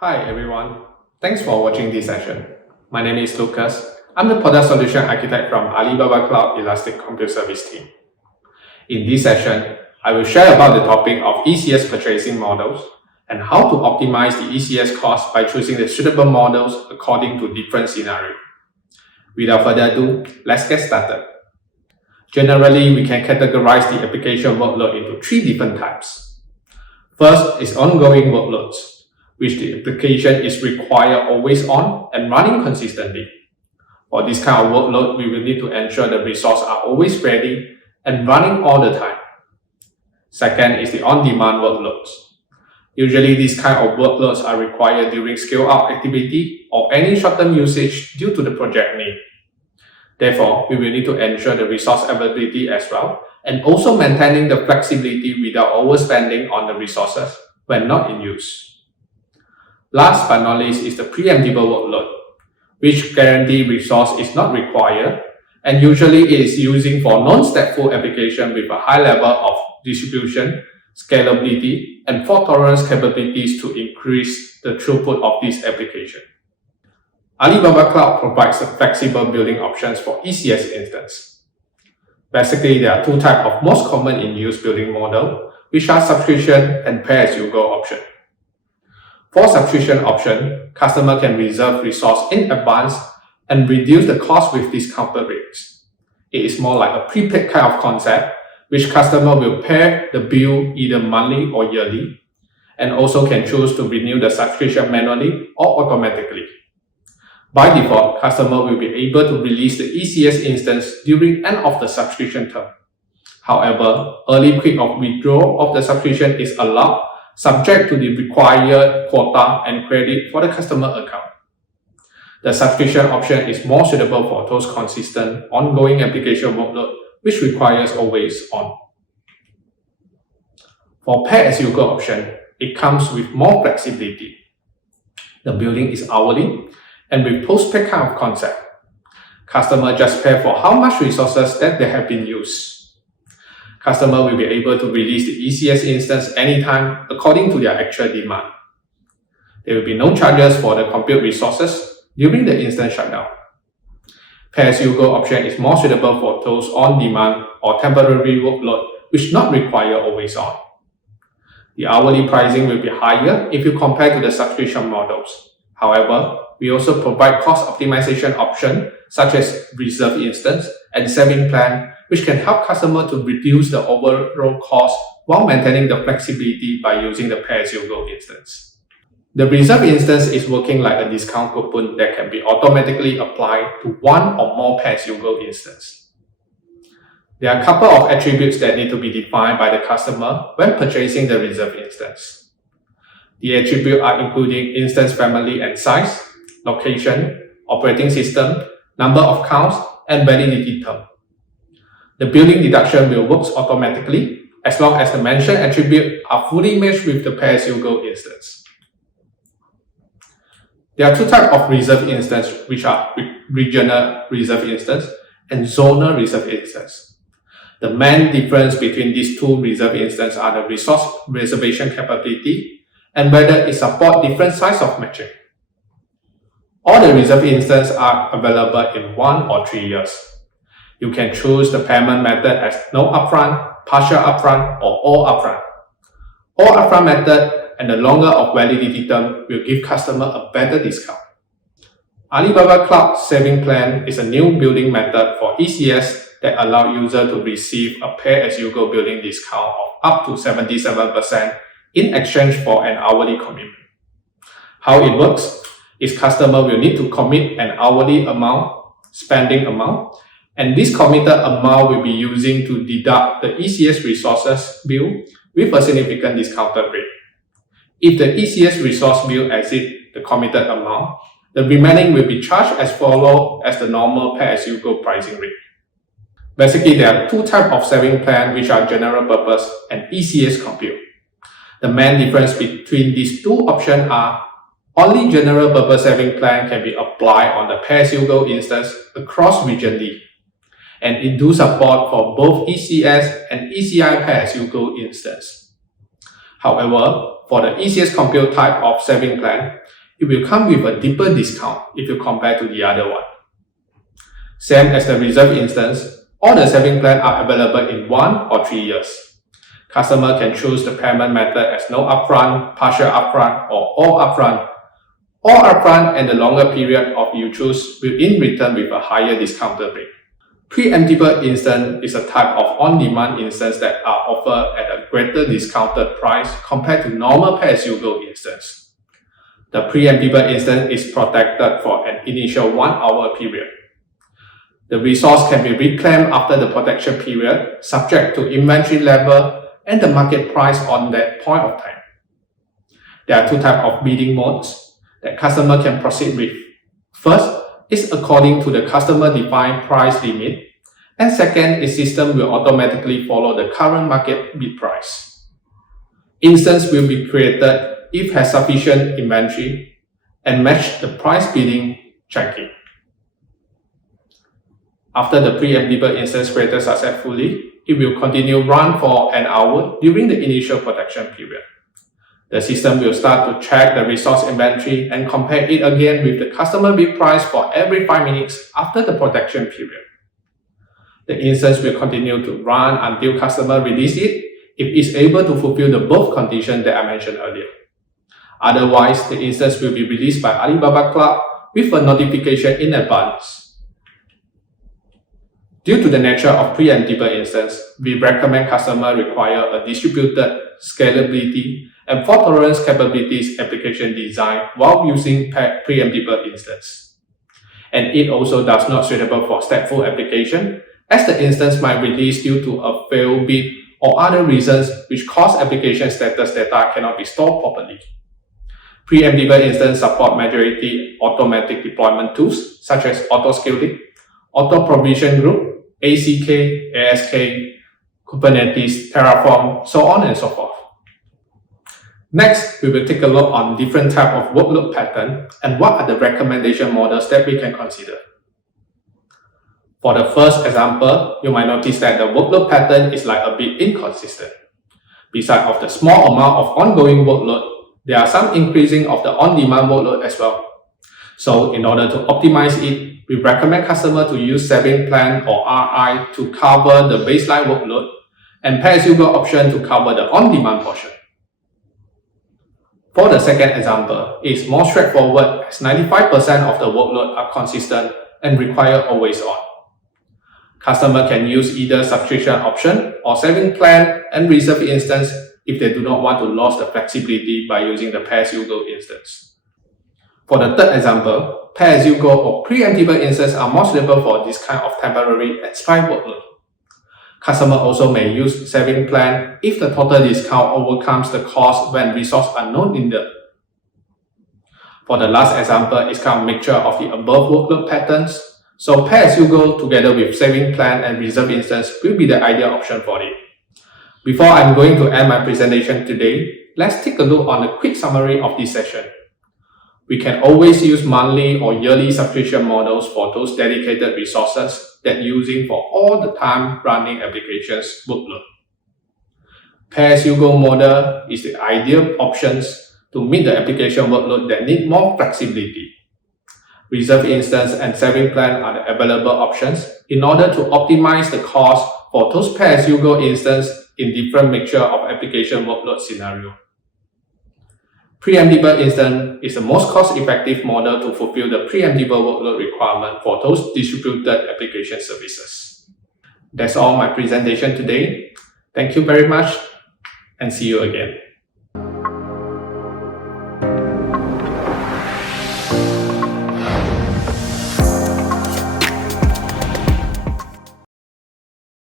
Hi everyone, thanks for watching this session. My name is Lucas. I'm the Product Solution Architect from Alibaba Cloud Elastic Compute Service team. In this session, I will share about the topic of ECS purchasing models and how to optimize the ECS cost by choosing the suitable models according to different scenarios. Without further ado, let's get started. Generally, we can categorize the application workload into three different types. First is ongoing workloads, which the application is required always on and running consistently. For this kind of workload, we will need to ensure the resources are always ready and running all the time. Second is the on-demand workloads. Usually, these kind of workloads are required during scale-up activity or any short-term usage due to the project need. Therefore, we will need to ensure the resource availability as well, and also maintaining the flexibility without overspending on the resources when not in use. Last but not least is the preemptive workload, which guarantee resource is not required and usually it is using for non-stateful application with a high level of distribution, scalability, and fault tolerance capabilities to increase the throughput of this application. Alibaba Cloud provides the flexible building options for ECS instance. Basically, there are two types of most common in use building model, which are subscription and pay-as-you-go option. For subscription option, customer can reserve resource in advance and reduce the cost with discounted rates. It is more like a prepaid kind of concept, which customer will pay the bill either monthly or yearly, and also can choose to renew the subscription manually or automatically. By default, customer will be able to release the ECS instance during end of the subscription term. However, early quick withdrawal of the subscription is allowed, subject to the required quota and credit for the customer account. The subscription option is more suitable for those consistent, ongoing application workload which requires always on. For pay-as-you-go option, it comes with more flexibility. The billing is hourly and with post-pay kind of concept. Customer just pay for how much resources that they have been used. Customer will be able to release the ECS instance anytime according to their actual demand. There will be no charges for the compute resources during the instance shutdown. Pay-as-you-go option is more suitable for those on-demand or temporary workload which not require always on. The hourly pricing will be higher if you compare to the subscription models. However, we also provide cost optimization options such as reserve instance and saving plan, which can help customers to reduce the overall cost while maintaining the flexibility by using the pay-as-you-go instance. The reserve instance is working like a discount coupon that can be automatically applied to one or more pay-as-you-go instance. There are a couple of attributes that need to be defined by the customer when purchasing the reserve instance. The attributes are including instance family and size, location, operating system, number of counts, and validity term. The billing deduction will work automatically as long as the mentioned attributes are fully matched with the pay-as-you-go instance. There are two types of reserve instance, which are regional reserve instance and zonal reserve instance. The main difference between these two reserve instances are the resource reservation capability and whether it supports different size of matching. All the reserve instances are available in 1 or 3 years. You can choose the payment method as no upfront, partial upfront, or all upfront. All upfront method and the longer of validity term will give customer a better discount. Alibaba Cloud Saving Plan is a new billing method for ECS that allows users to receive a pay-as-you-go billing discount of up to 77% in exchange for an hourly commitment. How it works is customer will need to commit an hourly amount, spending amount, and this committed amount will be using to deduct the ECS resources bill with a significant discounted rate. If the ECS resource bill exceeds the committed amount, the remaining will be charged as follows as the normal pay-as-you-go pricing rate. Basically, there are two types of saving plan which are general purpose and ECS compute. The main difference between these two options are only general purpose saving plan can be applied on the pay-as-you-go instance across regionally, and it do support for both ECS and ECI pay-as-you-go instance. However, for the ECS compute type of saving plan, it will come with a deeper discount if you compare to the other one. Same as the reserve instance, all the saving plans are available in 1 or 3 years. Customer can choose the payment method as no upfront, partial upfront, or all upfront. All upfront and the longer period of you choose will in return with a higher discounted rate. Preemptive Instance is a type of on-demand instance that are offered at a greater discounted price compared to normal pay-as-you-go instance. The Preemptive Instance is protected for an initial 1 hour period. The resource can be reclaimed after the protection period, subject to inventory level and the market price on that point of time. There are 2 types of bidding modes that customer can proceed with. First is according to the customer-defined price limit, and second is system will automatically follow the current market bid price. Instance will be created if has sufficient inventory and match the price bidding checking. After the preemptive instance created successfully, it will continue run for an hour during the initial protection period. The system will start to check the resource inventory and compare it again with the customer bid price for every 5 minutes after the protection period. The instance will continue to run until customer release it if it's able to fulfill the both conditions that I mentioned earlier. Otherwise, the instance will be released by Alibaba Cloud with a notification in advance. Due to the nature of preemptive instance, we recommend customers require a distributed scalability and fault tolerance capabilities application design while using preemptive instance. And it also does not suitable for stateful application, as the instance might release due to a failed bid or other reasons which cause application status data cannot be stored properly. Preemptive instance support majority automatic deployment tools such as auto-scaling, auto-provision group, ACK, ASK, Kubernetes, Terraform, so on and so forth. Next, we will take a look on different types of workload pattern and what are the recommendation models that we can consider. For the first example, you might notice that the workload pattern is like a bit inconsistent. Besides of the small amount of ongoing workload, there are some increasing of the on-demand workload as well. So in order to optimize it, we recommend customers to use saving plan or RI to cover the baseline workload and pay-as-you-go option to cover the on-demand portion. For the second example, it's more straightforward as 95% of the workload are consistent and require always on. Customer can use either subscription option or saving plan and reserve instance if they do not want to lose the flexibility by using the pay-as-you-go instance. For the third example, pay-as-you-go or preemptive instance are more suitable for this kind of temporary and spike workload. Customer also may use saving plan if the total discount overcomes the cost when resources are not needed. For the last example, it's kind of mixture of the above workload patterns. So pay-as-you-go together with saving plan and reserve instance will be the ideal option for it. Before I'm going to end my presentation today, let's take a look on a quick summary of this session. We can always use monthly or yearly subscription models for those dedicated resources that using for all the time running applications workload. Pay-as-you-go model is the ideal options to meet the application workload that need more flexibility. Reserve instance and saving plan are the available options in order to optimize the cost for those pay-as-you-go instance in different mixture of application workload scenario. Preemptive instance is the most cost-effective model to fulfill the preemptive workload requirement for those distributed application services. That's all my presentation today. Thank you very much and see you again.